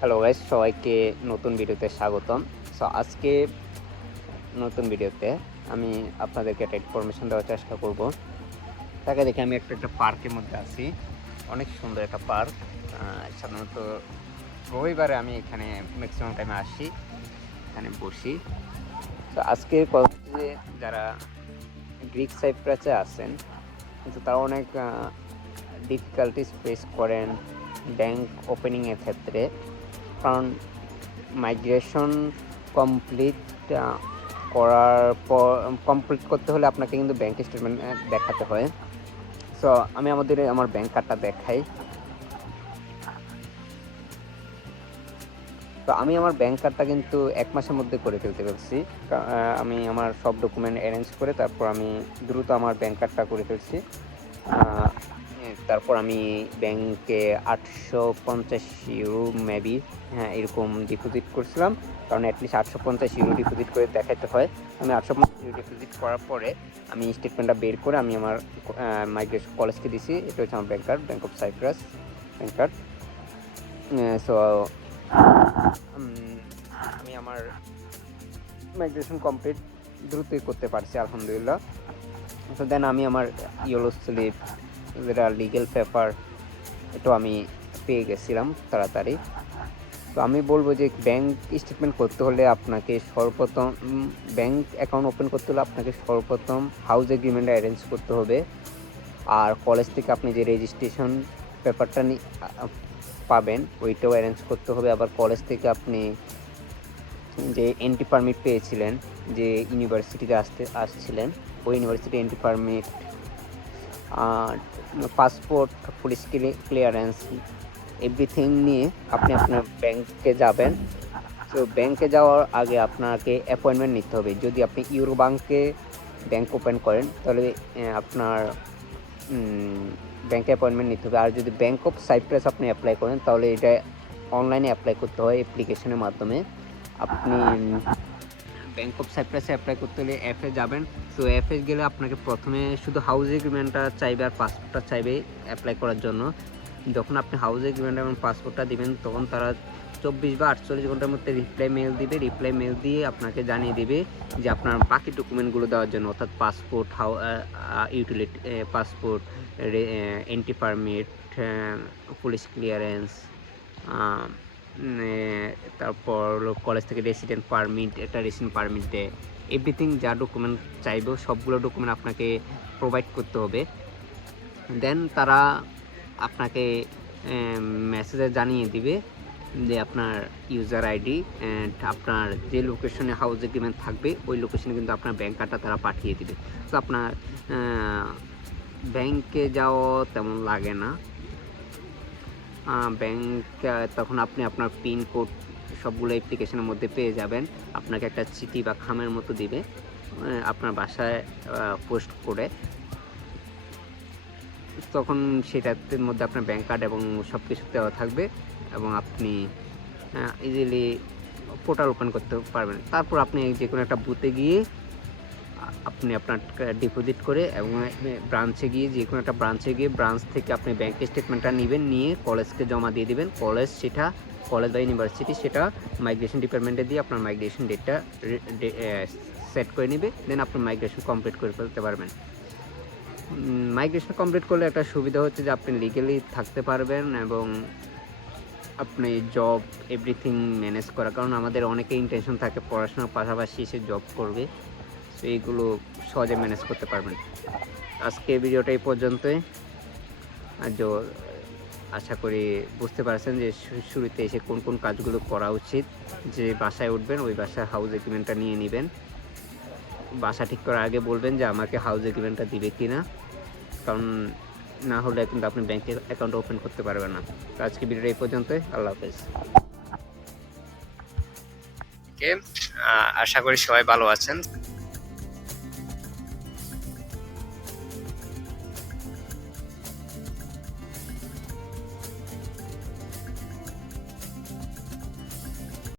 Hello guys, সবাইকে নতুন ভিডিওতে স্বাগতম। আজকে নতুন ভিডিওতে আমি আপনাদেরকে একটা ইনফরমেশন দেওয়ার চেষ্টা করব। তাকে দেখে আমি একটা পার্কের মধ্যে আছি। অনেক সুন্দর একটা পার্ক। সাধারণত রবিবারে আমি এখানে ম্যাক্সিমাম টাইমে আসি, এখানে বসি। আজকে কথা হচ্ছে যে যারা গ্রিক সাইপ্রাসে আছেন, কিন্তু তারা অনেক ডিফিকাল্টিস ফেস করেন ব্যাংক ওপেনিংয়ের ক্ষেত্রে। কারণ মাইগ্রেশন কমপ্লিট করার পর কমপ্লিট করতে হলে আপনাকে কিন্তু ব্যাংক স্টেটমেন্ট দেখাতে হয়। আমি আমার ব্যাংক কার্ডটা দেখাই। তো আমি আমার ব্যাংক কার্ডটা কিন্তু 1 মাসের মধ্যে করে ফেলতে পারছি। আমি আমার সব ডকুমেন্ট অ্যারেঞ্জ করে তারপর আমি দ্রুত আমার ব্যাংক কার্ডটা করে ফেলছি। তারপর আমি ব্যাংকে 850 ইউরো মেবি এরকম ডিপোজিট করছিলাম, কারণ অ্যাটলিস্ট 850 ইউরো ডিপোজিট করে দেখাতে হয়। আমি 850 ইউরো ডিপোজিট করার পরে আমি স্টেটমেন্টটা বের করে আমি আমার মাইগ্রেশন কলেজকে দিছি। এটা হচ্ছে আমার bank card, bank of cypress bank card. So আমি আমার মাইগ্রেশন কমপ্লিট দ্রুতই করতে পারছি আলহামদুলিল্লাহ। তো দেন আমি আমার ইয়েলো স্লিপ, যেটা লিগেল পেপার, এটাও আমি পেয়ে গেছিলাম তাড়াতাড়ি। তো আমি বলবো যে ব্যাংক স্টেটমেন্ট করতে হলে আপনাকে সর্বপ্রথম ব্যাংক অ্যাকাউন্ট ওপেন করতে হলে আপনাকে সর্বপ্রথম হাউস এগ্রিমেন্ট অ্যারেঞ্জ করতে হবে। আর কলেজ থেকে আপনি যে রেজিস্ট্রেশন পেপারটা পাবেন ওইটাও অ্যারেঞ্জ করতে হবে। আবার কলেজ থেকে আপনি যে এন্ট্রি পারমিট পেয়েছিলেন, যে ইউনিভার্সিটিতে আসছিলেন, ওই university entry permit, passport, police clearance, everything নিয়ে আপনি আপনার ব্যাংকে যাবেন। তো ব্যাংকে যাওয়ার আগে আপনাকে অ্যাপয়েন্টমেন্ট নিতে হবে। যদি আপনি ইউরো ব্যাংকে ব্যাংক ওপেন করেন তাহলে আপনার ব্যাংকে অ্যাপয়েন্টমেন্ট নিতে হবে। আর যদি ব্যাংক অফ সাইপ্রাস আপনি অ্যাপ্লাই করেন তাহলে এটা অনলাইনে অ্যাপ্লাই করতে হয় অ্যাপ্লিকেশনের মাধ্যমে। আপনি ব্যাংক অফ সাইপ্রাসে অ্যাপ্লাই করতে হলে অ্যাপে যাবেন। তো অ্যাপে গেলে আপনাকে প্রথমে শুধু হাউস এগ্রিমেন্টটা চাইবে আর পাসপোর্টটা চাইবে অ্যাপ্লাই করার জন্য। যখন আপনি হাউস এগ্রিমেন্ট এবং পাসপোর্টটা দিবেন তখন তারা 24 বা 48 ঘন্টার মধ্যে রিপ্লাই মেল দিবে। রিপ্লাই মেল দিয়ে আপনাকে জানিয়ে দেবে যে আপনার বাকি ডকুমেন্টগুলো দেওয়ার জন্য, অর্থাৎ passport, utility passport, entry permit, police clearance, তারপর কলেজ থেকে রেসিডেন্ট পারমিট, একটা রেসিডেন্ট পারমিট দেয়। এভরিথিং যা ডকুমেন্ট চাইবে সবগুলো ডকুমেন্ট আপনাকে প্রোভাইড করতে হবে। দেন তারা আপনাকে মেসেজে জানিয়ে দিবে যে আপনার ইউজার আইডি অ্যান্ড আপনার যে লোকেশনে হাউস এগ্রিমেন্ট থাকবে ওই লোকেশনে কিন্তু আপনার ব্যাংক কার্ডটা তারা পাঠিয়ে দিবে। তো আপনার ব্যাংকে যাওয়া তেমন লাগে না। ব্যাংক তখন আপনি আপনার পিন কোড সবগুলো অ্যাপ্লিকেশনের মধ্যে পেয়ে যাবেন। আপনাকে একটা চিঠি বা খামের মতো দিবে আপনার বাসায় পোস্ট করে। তখন সেটার মধ্যে আপনার ব্যাংক কার্ড এবং সব কিছু দেওয়া থাকবে এবং আপনি ইজিলি পোর্টাল ওপেন করতে পারবেন। তারপর আপনি যে কোনো একটা বুথে গিয়ে আপনি আপনার ডিপোজিট করে এবং ব্রাঞ্চে গিয়ে যে কোনো একটা ব্রাঞ্চে গিয়ে ব্রাঞ্চ থেকে আপনি ব্যাংক স্টেটমেন্টটা নেবেন, নিয়ে কলেজকে জমা দিয়ে দেবেন। কলেজ বা ইউনিভার্সিটি সেটা মাইগ্রেশন ডিপার্টমেন্টে দিয়ে আপনার মাইগ্রেশন ডেটটা সেট করে নেবে। দেন আপনি মাইগ্রেশন কমপ্লিট করে ফেলতে পারবেন। মাইগ্রেশন কমপ্লিট করলে একটা সুবিধা হচ্ছে যে আপনি লিগালি থাকতে পারবেন এবং আপনি জব এভরিথিং ম্যানেজ করা, কারণ আমাদের অনেকে ইন্টেনশন থাকে পড়াশোনার পাশাপাশি এসে জব করবে, তো এইগুলো সহজে ম্যানেজ করতে পারবেন। আজকে ভিডিওটা এই পর্যন্তই। আশা করি বুঝতে পারছেন যে শুরুতে এসে কোন কোন কাজগুলো করা উচিত। যে বাসায় উঠবেন ওই বাসায় হাউস এগ্রিমেন্টটা নিয়ে নেবেন। বাসা ঠিক করার আগে বলবেন যে আমাকে হাউস এগ্রিমেন্টটা দিবে কিনা, কারণ না হলে কিন্তু আপনি ব্যাংকে অ্যাকাউন্ট ওপেন করতে পারবেন না। তো আজকে ভিডিওটা এই পর্যন্তই। আল্লাহ হাফেজ। আশা করি সবাই ভালো আছেন।